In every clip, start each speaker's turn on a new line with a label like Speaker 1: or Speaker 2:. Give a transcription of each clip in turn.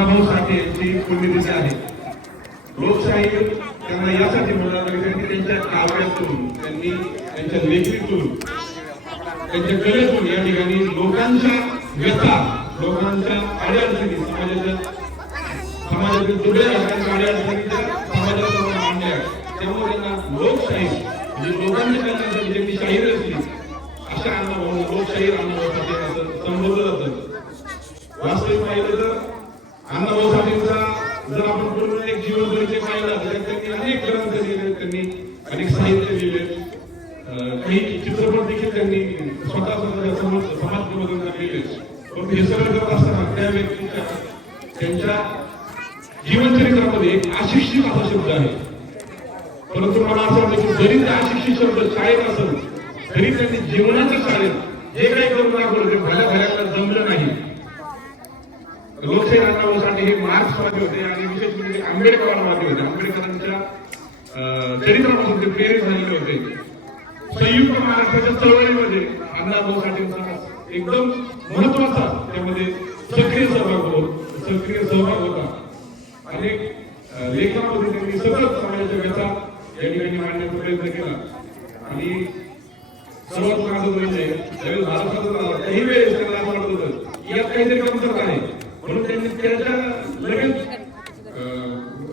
Speaker 1: अण्णाभाऊ साठे यांची पुण्यतिथी आहे. लोकशाही त्यांना यासाठी म्हणावं त्यांनी त्यांच्या काव्यातून त्यांनी त्यांच्या लेखणीतून त्यांच्या कलेतून या ठिकाणी लोकांच्या व्यथा लोकांच्या अडचणी समाजाच्या समाजातील दुबळ्या घटकांच्या अडचणीच्या समाजासमोर मांडल्या त्यामुळे त्यांना लोकशाही म्हणजे लोकांनी त्यांना ज्यांनी शाहीर असली अशा अण्णाभाऊ लोकशाही अण्णाभाऊसाठी असं संबोधलं जातं. वास्तविक पाहिलं तर अण्णाभाऊ जर आपण पूर्ण एक जीवन परिचय पाहिला तर त्यांनी अनेक ग्रंथ लिहिले त्यांनी अनेक साहित्य लिहिले काही चित्रपट देखील त्यांनी स्वतः समाज समाज लिहिले पण हे सगळं करत असताना त्या व्यक्तीच्या त्यांच्या जीवनचरित्रामध्ये एक अशिक्षित असा शब्द आहे. परंतु मला असं वाटतं की जरी त्या अशिक्षित शब्द शाळेत असेल तरी त्यांनी जीवनाच्या शाळेत जे काही करून दाखवलं ते भाल्या घराला जमलं नाही. लोकशाही राष्ट्रासाठी हे मार्क्सवादी होते आणि विशेष म्हणजे आंबेडकरवादी होते. आंबेडकरांच्या चरित्रापासून ते प्रेरित झालेले होते. संयुक्त महाराष्ट्राच्या चळवळीमध्ये अण्णाभाऊ साठेंचा एकदम महत्त्वाचा त्यामध्ये सक्रिय सहभाग होता सक्रिय सहभाग होता. अनेक अं, त्यांनी सतत समाजाच्या व्यथा या ठिकाणी मांडण्याचा प्रयत्न केला. आणि सर्वात महत्वाचं म्हणजे ज्यावेळेस भारत काही वेळेस त्यांना असं वाटत होतं यात काहीतरी कमतरता आहे म्हणून त्यांनी त्याच्या लगेच अं,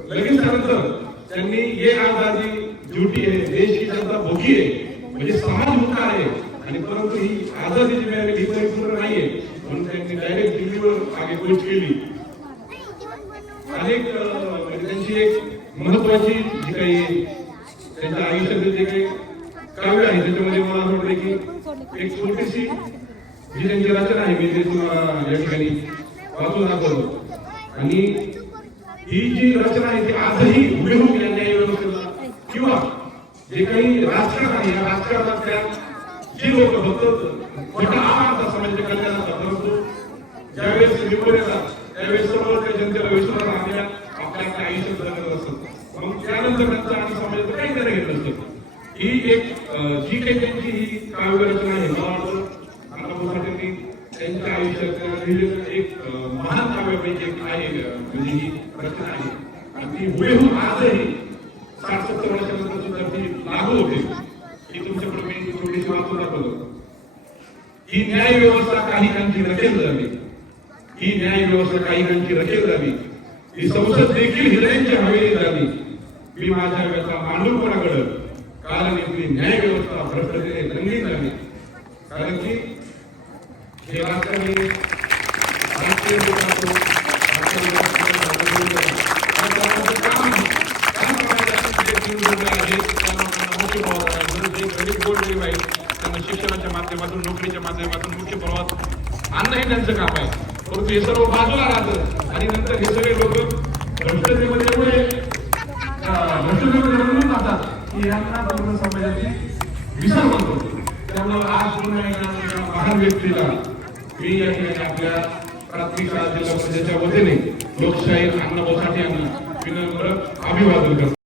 Speaker 1: लगेच त्यानंतर त्यांनी समाजाची ड्युटी आहे देश की जनता भोगी आहे म्हणजे समाज मुक्त आहे. आणि परंतु ही आझादी जी मिळालेली ही परिपूर्ण नाहीये. म्हणून त्यांनी डायरेक्ट दिल्लीवर आगे कूच केली. अनेक म्हणजे त्यांची एक महत्वाची जी काही त्यांच्या आयुष्यातील जे काही काव्य आहे त्याच्यामध्ये मला असं वाटतं की एक छोटीशी जी त्यांची रचना आहे मी ते तुम्हाला या ठिकाणी वाचून दाखवतो. आणि ही जी रचना आहे ती आजही हुबेहूब या न्याय व्यवस्थेला किंवा जे काही राजकारण आहे या राजकारणातल्या जी लोक फक्त मोठा आवाज समाजाच्या कल्याणाचा परंतु ज्यावेळेस निवडून येतात त्यावेळेस त्या जनतेला विश्वास आयुष्यात असतात मग त्यानंतर त्यांचं आणि समाजाचं काही ही एक जी काही त्यांची ही काव्य रचना आहे मला वाटतं त्यांच्या आयुष्यात एक महान काव्यापैकी एक आहे म्हणजे ही रचना आहे. आणि ती हुबेहूब आजही साठ सत्तर वर्षानंतर सुद्धा ती लागू होते. ही तुमच्याकडे मी थोडीशी वाचून दाखवतो. ही न्याय व्यवस्था काही कांची झाली. ही न्याय व्यवस्था काही कांची रखेल झाली ही संसद देखील हिरण्यांची हवेली झाली मी माझ्या व्यथा मांडूपणाकडे कारण इथली न्याय व्यवस्था भ्रष्टतेने रंगीत झाली कारण की हे राजकारणी राजकीय लोक शिक्षणाच्या माध्यमातून नोकरीच्या माध्यमातून मुख्य प्रवाहात आणणं हे त्यांचं काम आहे. परंतु हे सर्व बाजूला राहतं. आणि नंतर हे सगळे लोक भ्रष्टतेमध्ये एवढे जातात की यांना पूर्ण समाजाची विसर म्हणतो. त्यामुळे आज पुन्हा एका महान व्यक्तीला मी या ठिकाणी आपल्या प्राथमिक शाळा जिल्हा परिषदेच्या वतीने लोकशाही अण्णाभाऊ साठे यांना विनम्र अभिवादन करतो.